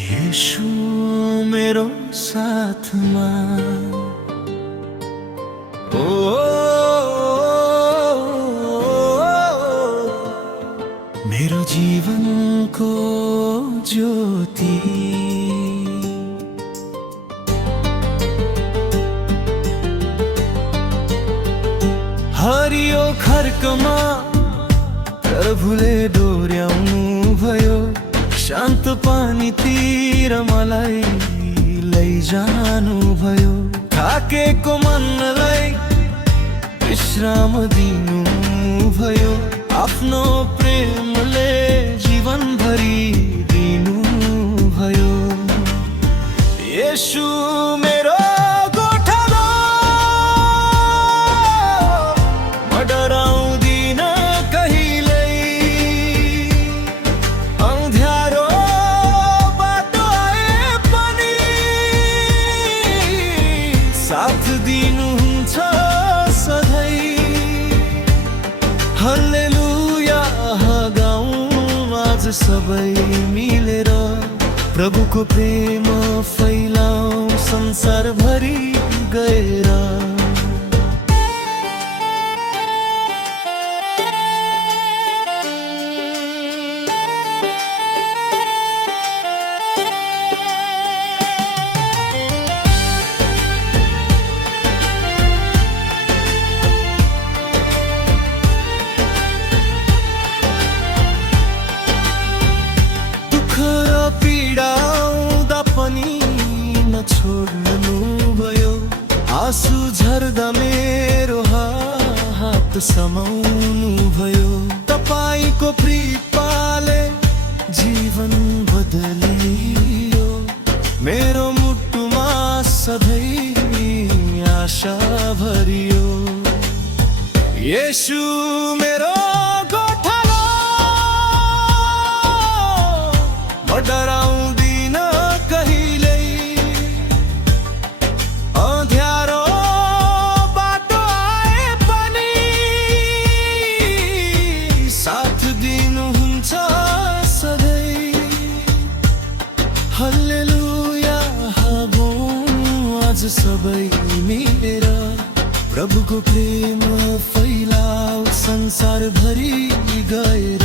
यीशु मेरो साथमा मेरो जीवनको ज्योति हरियो खर्कमा प्रभुले डोर्याउनु भयो शान्त पानीतिर मलाई लैजानु भयो थाकेको मनलाई विश्राम दिनु भयो आफ्नो प्रेमले जीवनभरि दिनु भयो येशू मेरो गोठालो म डराउँदिन कहिल्यै अन्ध्यारो बाटो आए पनि साथ दिनुहुन्छ सधैँ हल्लेलुया गाउँ आज सबै मिलेर प्रभुको प्रेम फैलाऊ संसारभरि गएर छोड्नु भयो आँसु झर्दा मेरो हात समाउनु भयो तपाईको कृपाले जीवन बदलियो मेरो मुटुमा सधैँ आशा भरियो येशू मेरो गोठालो म डराउँदिन कहिल्यै अन्ध्यारो बाटो आए पनि साथ दिनुहुन्छ सधैँ हल्लेलुया गाउँ आज सबै मिलेर प्रभुको प्रेम फैलाऊ संसारभरि गएर